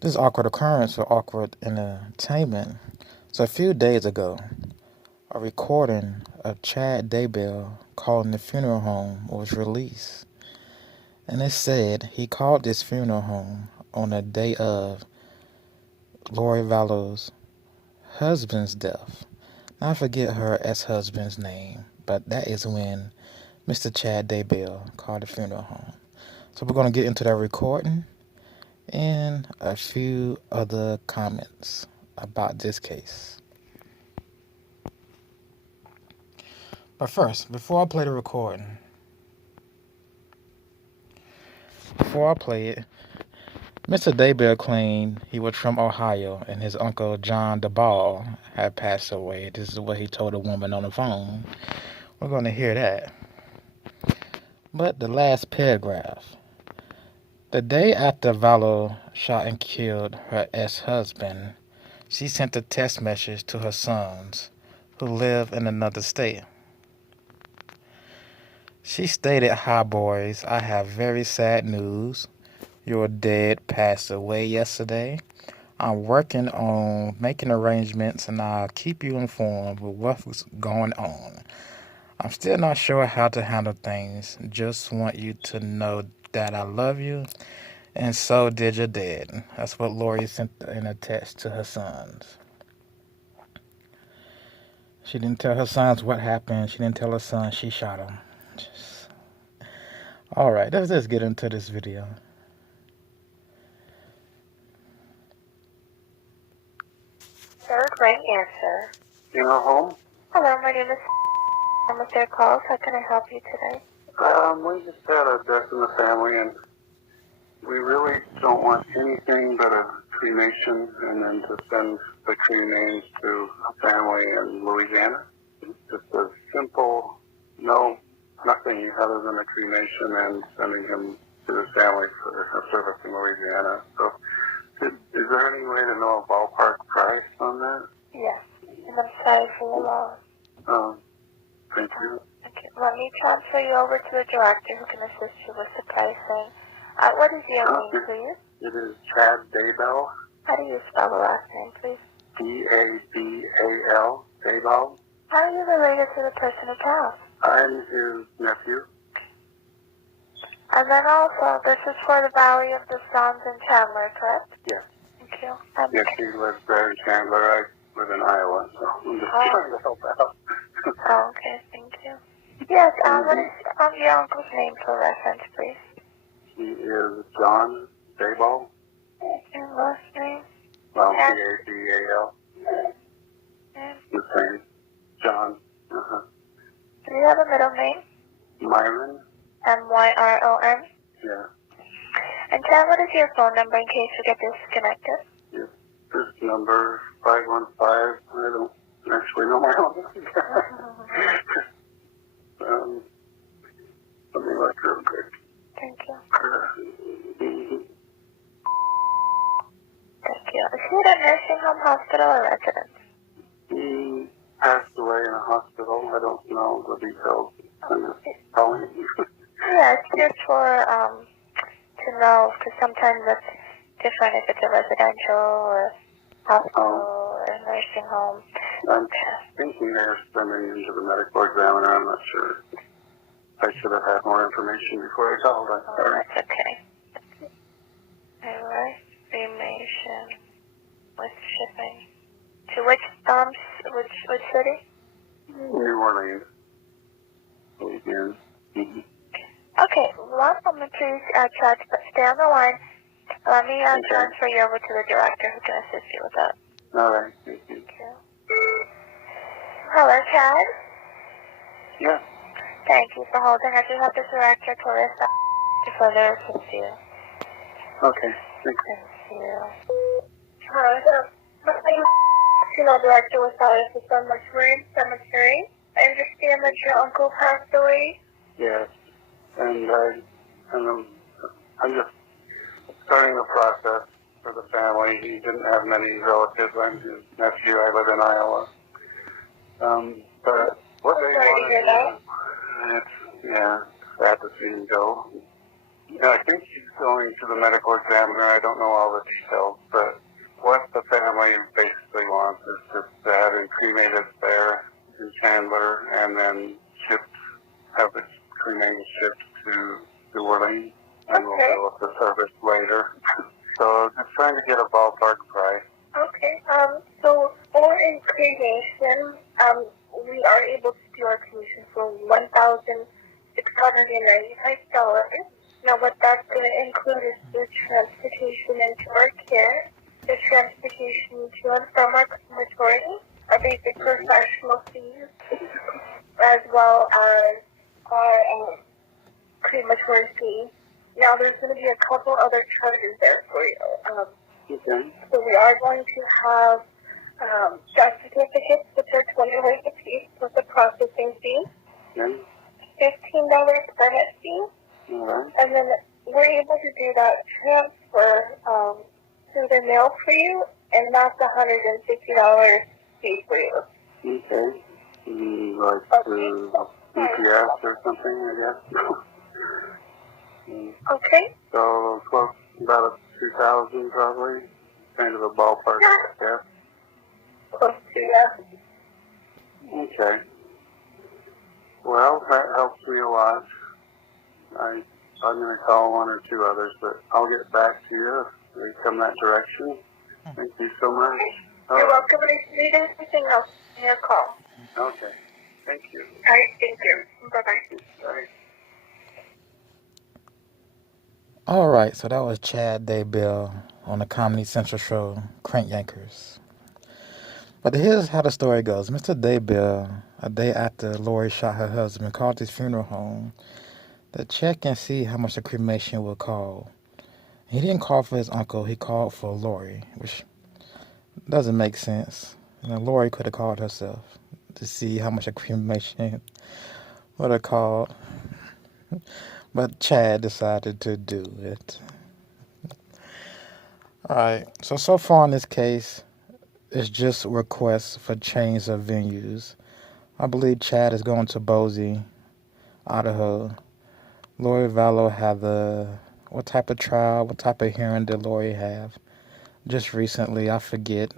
This awkward occurrence for awkward entertainment. So a few days ago, a recording of Chad Daybell calling the funeral home was released. And it said he called this funeral home on the day of Lori Vallow's husband's death. Now I forget her ex-husband's name, but that is when Mr. Chad Daybell called the funeral home. So we're going to get into that recording and a few other comments about this case. But first, before I play the recording, Mr. Daybell claimed he was from Ohio and his uncle John Daybell had passed away. This is what he told a woman on the phone. We're going to hear that. But the last paragraph. The day after Vallow shot and killed her ex-husband, she sent a text message to her sons, who live in another state. She stated, "Hi boys, I have very sad news. Your dad passed away yesterday. I'm working on making arrangements and I'll keep you informed with what's going on. I'm still not sure how to handle things. Just want you to know that I love you, and so did your dad." That's what Lori sent in a text to her sons. She didn't tell her sons what happened. She didn't tell her son she shot him. Alright, let's just get into this video. Third ring answer. Funeral home? Hello, my name is I'm with their calls. How can I help you today? We just had a death in the family, and we really don't want anything but a cremation, and then to send the cremains to a family in Louisiana. Just a simple, nothing other than a cremation and sending him to his family for a service in Louisiana. So, is there any way to know a ballpark price on that? Yes, and I'm sorry for your loss. Thank you. Okay, let me transfer you over to the director who can assist you with the pricing. What is your name, please? It is Chad Daybell. How do you spell the last name, please? Daybell. Daybell. How are you related to the person who passed? I'm his nephew. And then also, this is for the Valley of the Sons in Chandler, correct? Yes. Thank you. Yes, he lives there in Chandler. I live in Iowa, so I'm just trying to help out. Oh, okay, thank you. Yes, what is your uncle's name for reference, please? He is John Daybell. And last name? Well, Daybal. And The same. John. do you have a middle name? Myron. M-Y-R-O-N? Yeah. And Chad, what is your phone number in case we get disconnected? Yes. This number, 515, I don't actually know my own. Let me look real quick. Thank you. Thank you. Is he at a nursing home, hospital, or residence? He passed away in a hospital. I don't know the details. I'm just telling you. Yeah, it's just for, to know, because sometimes it's different if it's a residential or hospital or a nursing home. I'm thinking they're sending into the medical examiner. I'm not sure. I should have had more information before I called. I'm sorry. That's okay. Alright, cremation with shipping. To which city? New Orleans. Louisiana. Okay, one moment please, Chad, but stay on the line. Let me transfer you over to the director who can assist you with that. All right, thank you. Thank you. Hello, Chad? Yeah. Thank you for holding. I do have the director, Clarissa, to further assist you. Okay, thank you. Thank you. Hello, my name is Funeral Director with Vallow Cemetery. I understand that your uncle passed away. Yes, and I'm just starting the process for the family. He didn't have many relatives. I'm his nephew. I live in Iowa. But what they want to do, it's sad to see him go. Yeah, I think he's going to the medical examiner. I don't know all the details, but what the family basically wants is just to have him cremated there in Chandler and then have his cremated shipped to New Orleans, and we'll go with the service later. So just trying to get a ballpark price. Okay. So for a cremation, we are able to do our cremation for $1,695. Now, what that's going to include is the transportation into our care, the transportation to and from our crematory, our basic professional fees, as well as our crematory fee. Now, there's going to be a couple other charges there for you. Okay. So we are going to have death certificates, which are $20 a piece, with a processing fee. Okay. $15 permit fee. All right. And then we're able to do that transfer through the mail for you, and that's $150 fee for you. Okay. Like through UPS or something, I guess. Okay. So close about 2,000 probably, kind of a ballpark. Yeah. Close to that. Okay. Well, that helps me a lot. I'm going to call one or two others, but I'll get back to you if they come that direction. Thank you so much. You're welcome. If you need anything else, give me a call. Okay. Thank you. All right. Thank you. Bye-bye. Bye. All right, so that was Chad Daybell on the Comedy Central show, Crank Yankers. But here's how the story goes. Mr. Daybell, a day after Lori shot her husband, called his funeral home to check and see how much the cremation would cost. He didn't call for his uncle, he called for Lori, which doesn't make sense. Lori could have called herself to see how much a cremation would have cost. But Chad decided to do it. Alright, so far in this case, it's just requests for change of venues. I believe Chad is going to Boise, Idaho. Lori Vallow had what type of trial, what type of hearing did Lori have? Just recently, I forget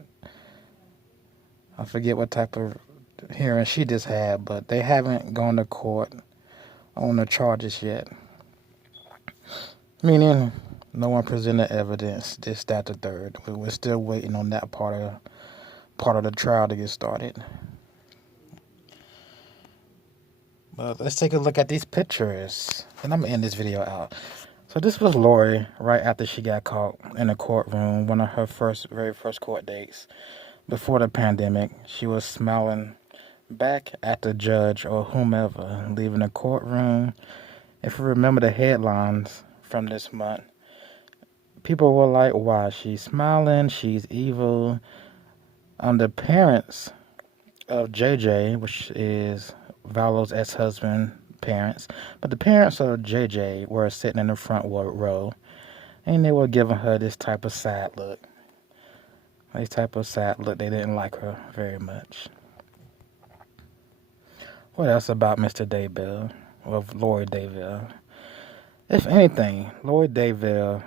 what type of hearing she just had, but they haven't gone to court on the charges yet. Meaning, no one presented evidence, this, that, the third. We're still waiting on that part of the trial to get started. But let's take a look at these pictures. And I'm going to end this video out. So this was Lori right after she got caught in a courtroom, one of her very first court dates. Before the pandemic, she was smiling back at the judge or whomever leaving the courtroom. If you remember the headlines from this month, people were like, why? She's smiling, she's evil. The parents of JJ, which is Vallow's ex-husband, parents, but the parents of JJ were sitting in the front row, and they were giving her this type of sad look. They didn't like her very much. What else about Mr. Daybell, or Lori Daybell? If anything, Lori Daybell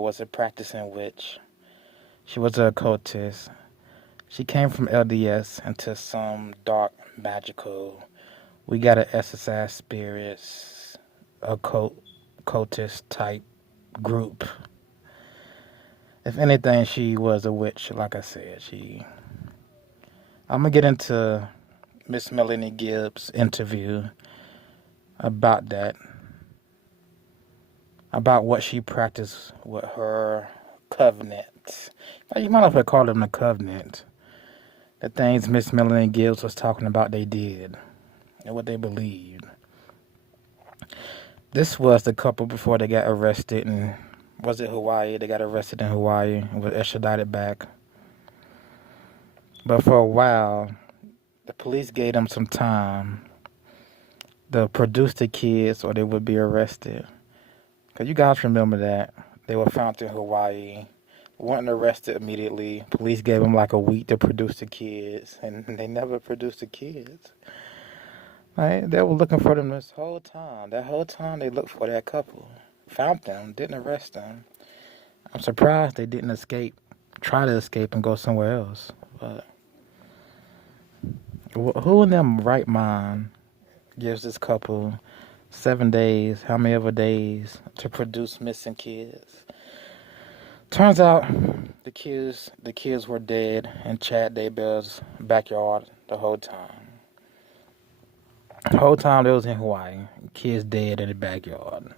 was a practicing witch. She was an occultist. She came from LDS into some dark, magical, we gotta exercise spirits, occultist type group. If anything, she was a witch, like I said. I'm gonna get into Miss Melanie Gibbs' interview about that. About what she practiced with her covenant. You might as well call them a covenant. The things Miss Melanie Gibbs was talking about, they did. And what they believed. This was the couple before they got arrested in, was it Hawaii? They got arrested in Hawaii and was extradited back. But for a while, the police gave them some time to produce the kids or they would be arrested. Because you guys remember that. They were found in Hawaii. Weren't arrested immediately. Police gave them like a week to produce the kids. And they never produced the kids. Right? They were looking for them this whole time. That whole time they looked for that couple. found them, didn't arrest them. I'm surprised they didn't try to escape and go somewhere else. But who in their right mind gives this couple 7 days, how many ever days, to produce missing kids? Turns out the kids were dead in Chad Daybell's backyard the whole time. The whole time they was in Hawaii, kids dead in the backyard.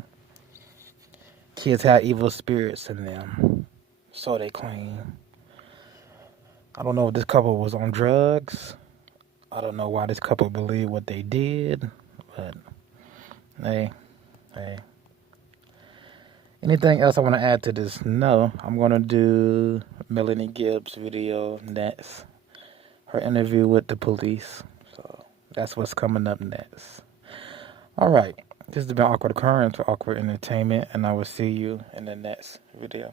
Kids had evil spirits in them, so they claim. I don't know if this couple was on drugs. I don't know why this couple believed what they did, but hey. Anything else I want to add to this? No. I'm going to do Melanie Gibbs' video next. Her interview with the police. So that's what's coming up next. All right. This has been Awkward Occurrence for Awkward Entertainment, and I will see you in the next video.